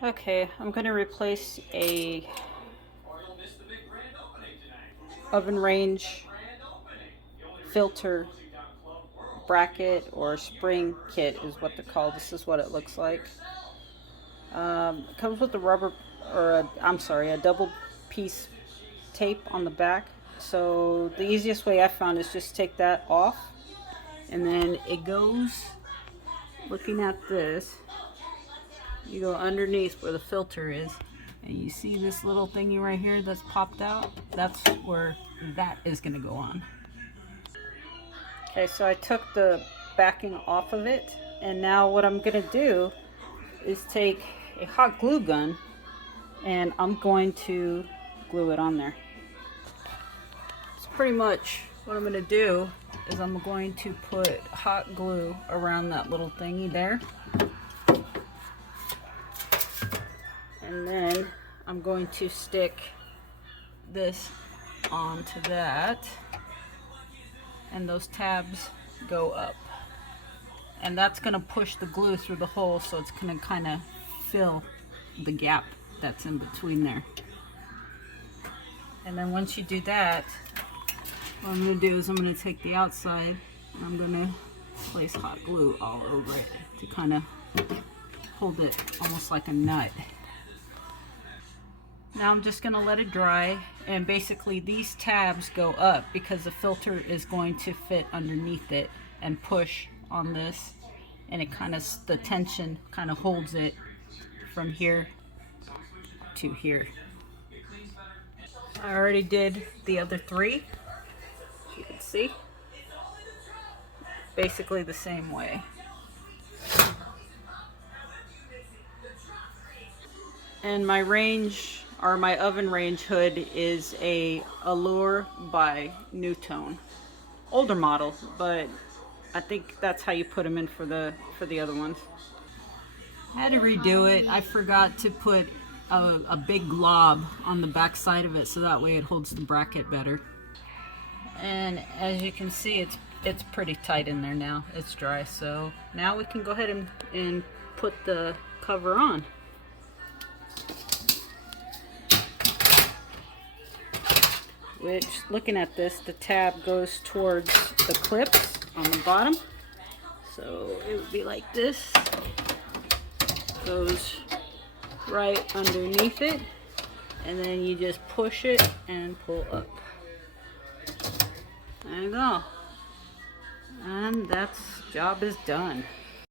Okay, I'm going to replace a oven range filter bracket or spring kit is what they're called. This is what it looks like. It comes with a rubber, or a double piece tape on the back. So the easiest way I found is just take that off, and then it goes, looking at this, you go underneath where the filter is, and you see this little thingy right here that's popped out. That's where that is going to go on. Okay, so I took the backing off of it, and now what I'm going to do is take a hot glue gun and I'm going to glue it on there. So pretty much what I'm going to do is I'm going to put hot glue around that little thingy there. And then I'm going to stick this onto that, and those tabs go up. And that's going to push the glue through the hole, so it's going to kind of fill the gap that's in between there. And then once you do that, what I'm going to do is I'm going to take the outside and I'm going to place hot glue all over it to kind of hold it almost like a nut. Now I'm just going to let it dry, and basically these tabs go up because the filter is going to fit underneath it and push on this, and it kind of, the tension kind of holds it from here to here. I already did the other three, as you can see, basically the same way. And my range, or my oven range hood, is a Allure by Nutone. Older model, but I think that's how you put them in for the other ones. I had to redo it. I forgot to put a big glob on the back side of it, so that way it holds the bracket better. And as you can see, it's pretty tight in there now. It's dry, so now we can go ahead and put the cover on. Which, looking at this, the tab goes towards the clips on the bottom. So it would be like this. Goes right underneath it, and then you just push it and pull up. There you go. And that's, job is done.